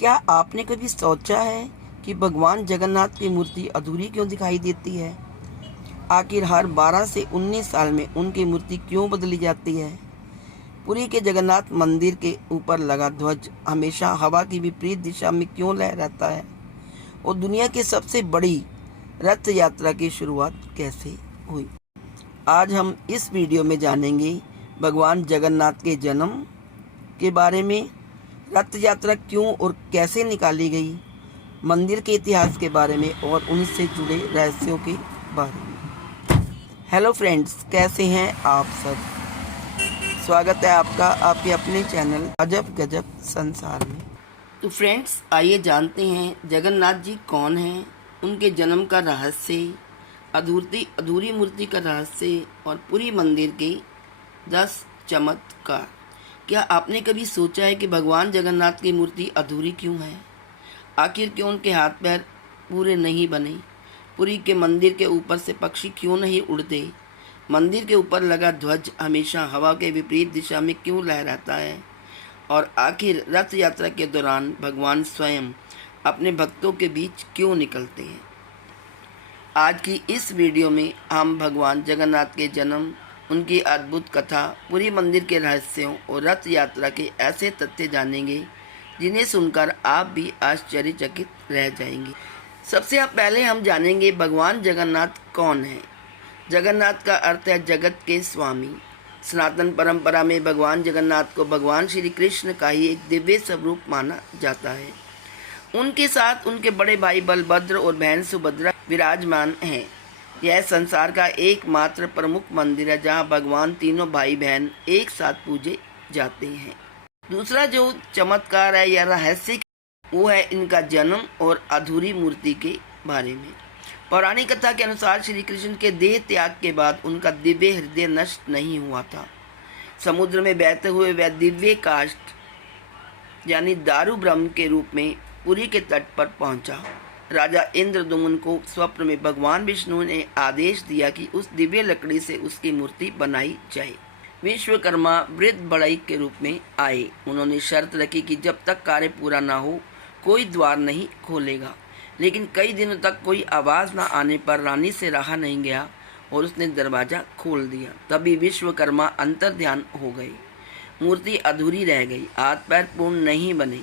क्या आपने कभी सोचा है कि भगवान जगन्नाथ की मूर्ति अधूरी क्यों दिखाई देती है? आखिर हर 12 से 19 साल में उनकी मूर्ति क्यों बदली जाती है? पुरी के जगन्नाथ मंदिर के ऊपर लगा ध्वज हमेशा हवा की विपरीत दिशा में क्यों लहराता है? और दुनिया की सबसे बड़ी रथ यात्रा की शुरुआत कैसे हुई? आज हम इस वीडियो में जानेंगे भगवान जगन्नाथ के जन्म के बारे में, रथ यात्रा क्यों और कैसे निकाली गई, मंदिर के इतिहास के बारे में और उनसे जुड़े रहस्यों के बारे में। हेलो फ्रेंड्स, कैसे हैं आप सब? स्वागत है आपका आपके अपने चैनल अजब गजब संसार में। तो फ्रेंड्स, आइए जानते हैं जगन्नाथ जी कौन हैं, उनके जन्म का रहस्य, अधूरी मूर्ति का रहस्य और पुरी मंदिर के 10 चमत्कार। क्या आपने कभी सोचा है कि भगवान जगन्नाथ की मूर्ति अधूरी क्यों है? आखिर क्यों उनके हाथ पैर पूरे नहीं बने? पुरी के मंदिर के ऊपर से पक्षी क्यों नहीं उड़ते? मंदिर के ऊपर लगा ध्वज हमेशा हवा के विपरीत दिशा में क्यों लहराता है? और आखिर रथ यात्रा के दौरान भगवान स्वयं अपने भक्तों के बीच क्यों निकलते हैं? आज की इस वीडियो में हम भगवान जगन्नाथ के जन्म, उनकी अद्भुत कथा, पुरी मंदिर के रहस्यों और रथ यात्रा के ऐसे तथ्य जानेंगे जिन्हें सुनकर आप भी आश्चर्यचकित रह जाएंगे। सबसे पहले हम जानेंगे भगवान जगन्नाथ कौन है। जगन्नाथ का अर्थ है जगत के स्वामी। सनातन परंपरा में भगवान जगन्नाथ को भगवान श्री कृष्ण का ही एक दिव्य स्वरूप माना जाता है। उनके साथ उनके बड़े भाई बलभद्र और बहन सुभद्रा विराजमान हैं। यह संसार का एकमात्र प्रमुख मंदिर है जहां भगवान तीनों भाई बहन एक साथ पूजे जाते हैं। दूसरा जो चमत्कार है या रहस्य, वो है इनका जन्म और अधूरी मूर्ति के बारे में। पौराणिक कथा के अनुसार श्री कृष्ण के देह त्याग के बाद उनका दिव्य हृदय नष्ट नहीं हुआ था। समुद्र में बहते हुए वह दिव्य काष्ठ यानी दारू ब्रह्म के रूप में पुरी के तट पर पहुंचा। राजा इंद्रदुम्न को स्वप्न में भगवान विष्णु ने आदेश दिया कि उस दिव्य लकड़ी से उसकी मूर्ति बनाई जाए। विश्वकर्मा वृद्ध बढ़ई के रूप में आए। उन्होंने शर्त रखी कि जब तक कार्य पूरा ना हो कोई द्वार नहीं खोलेगा। लेकिन कई दिनों तक कोई आवाज़ न आने पर रानी से रहा नहीं गया और उसने दरवाज़ा खोल दिया। तभी विश्वकर्मा अंतर्ध्यान हो गए। मूर्ति अधूरी रह गई, हाथ पैर पूर्ण नहीं बने।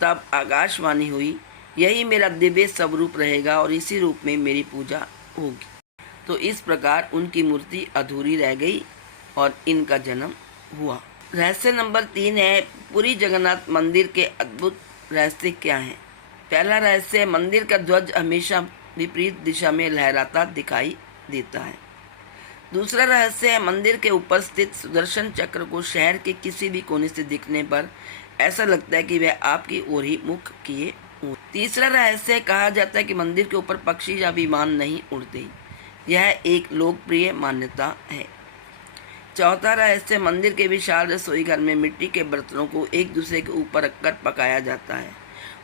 तब आकाशवाणी हुई, यही मेरा दिव्य स्वरूप रहेगा और इसी रूप में मेरी पूजा होगी। तो इस प्रकार उनकी मूर्ति अधूरी रह गई और इनका जन्म हुआ। रहस्य नंबर 3 है पुरी जगन्नाथ मंदिर के अद्भुत रहस्य क्या हैं। पहला रहस्य, मंदिर का ध्वज हमेशा विपरीत दिशा में लहराता दिखाई देता है। दूसरा रहस्य है, मंदिर के ऊपर स्थित सुदर्शन चक्र को शहर के किसी भी कोने से दिखने पर ऐसा लगता है कि वह आपकी ओर ही मुख किए। तीसरा रहस्य, कहा जाता है कि मंदिर के ऊपर पक्षी या विमान नहीं उड़ते। यह एक लोकप्रिय मान्यता है। चौथा रहस्य, मंदिर के विशाल रसोई घर में मिट्टी के बर्तनों को एक दूसरे के ऊपर रखकर पकाया जाता है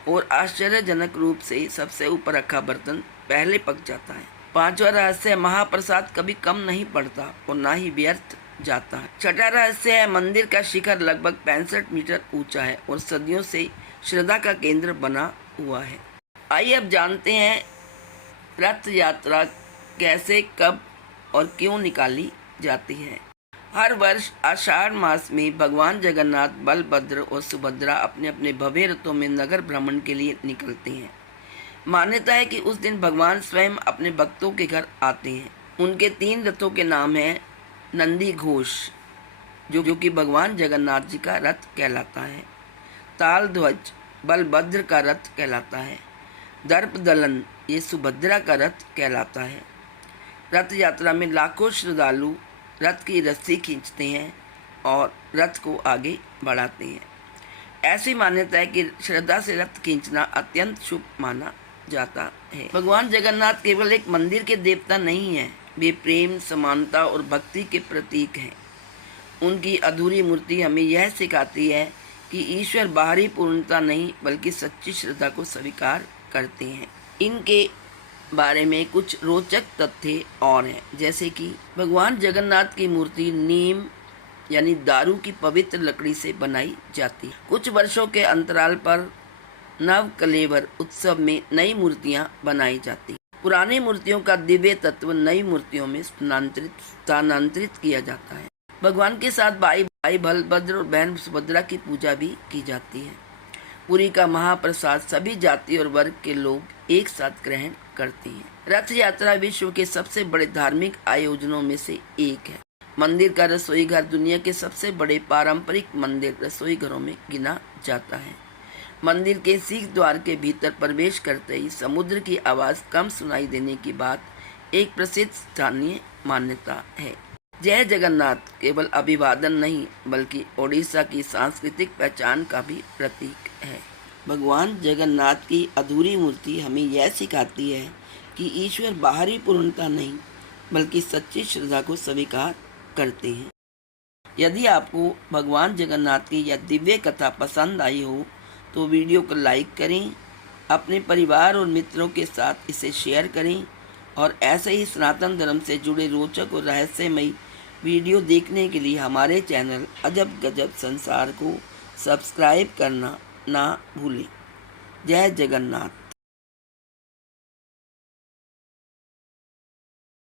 और आश्चर्यजनक रूप से सबसे ऊपर रखा बर्तन पहले पक जाता है। पांचवा रहस्य, महाप्रसाद कभी कम नहीं पड़ता और ना ही व्यर्थ जाता है। छठा रहस्य है, मंदिर का शिखर लगभग 65 मीटर ऊंचा है और सदियों से श्रद्धा का केंद्र बना हुआ है। आइए अब जानते हैं रथ यात्रा कैसे, कब और क्यों निकाली जाती है। हर वर्ष आषाढ़ मास में भगवान जगन्नाथ, बलभद्र और सुभद्रा अपने अपने भव्य रथों में नगर भ्रमण के लिए निकलते हैं। मान्यता है कि उस दिन भगवान स्वयं अपने भक्तों के घर आते हैं। उनके 3 रथों के नाम हैं नंदी घोष, जो कि भगवान जगन्नाथ जी का रथ कहलाता है। ताल ध्वज बलभद्र का रथ कहलाता है। दर्प दलन ये सुभद्रा का रथ कहलाता है। रथ यात्रा में लाखों श्रद्धालु रथ की रस्सी खींचते हैं और रथ को आगे बढ़ाते हैं। ऐसी मान्यता है कि श्रद्धा से रथ खींचना अत्यंत शुभ माना जाता है। भगवान जगन्नाथ केवल एक मंदिर के देवता नहीं हैं, वे प्रेम, समानता और भक्ति के प्रतीक हैं। उनकी अधूरी मूर्ति हमें यह सिखाती है कि ईश्वर बाहरी पूर्णता नहीं बल्कि सच्ची श्रद्धा को स्वीकार करते हैं। इनके बारे में कुछ रोचक तथ्य और हैं, जैसे कि भगवान जगन्नाथ की मूर्ति नीम यानी दारू की पवित्र लकड़ी से बनाई जाती है। कुछ वर्षों के अंतराल पर नव कलेवर उत्सव में नई मूर्तियां बनाई जाती। पुरानी मूर्तियों का दिव्य तत्व नई मूर्तियों में स्थानांतरित किया जाता है। भगवान के साथ भाई बलभद्र और बहन सुभद्रा की पूजा भी की जाती है। पुरी का महाप्रसाद सभी जाति और वर्ग के लोग एक साथ ग्रहण करते हैं। रथ यात्रा विश्व के सबसे बड़े धार्मिक आयोजनों में से एक है। मंदिर का रसोई घर दुनिया के सबसे बड़े पारंपरिक मंदिर रसोई घरों में गिना जाता है। मंदिर के सिख द्वार के भीतर प्रवेश करते ही समुद्र की आवाज कम सुनाई देने की बात एक प्रसिद्ध स्थानीय मान्यता है। जय जगन्नाथ केवल अभिवादन नहीं बल्कि ओडिशा की सांस्कृतिक पहचान का भी प्रतीक है। भगवान जगन्नाथ की अधूरी मूर्ति हमें यह सिखाती है कि ईश्वर बाहरी पूर्णता नहीं बल्कि सच्ची श्रद्धा को स्वीकार करते हैं। यदि आपको भगवान जगन्नाथ की यह दिव्य कथा पसंद आई हो तो वीडियो को लाइक करें, अपने परिवार और मित्रों के साथ इसे शेयर करें और ऐसे ही सनातन धर्म से जुड़े रोचक और रहस्यमयी वीडियो देखने के लिए हमारे चैनल अजब गजब संसार को सब्सक्राइब करना ना भूलें। जय जगन्नाथ।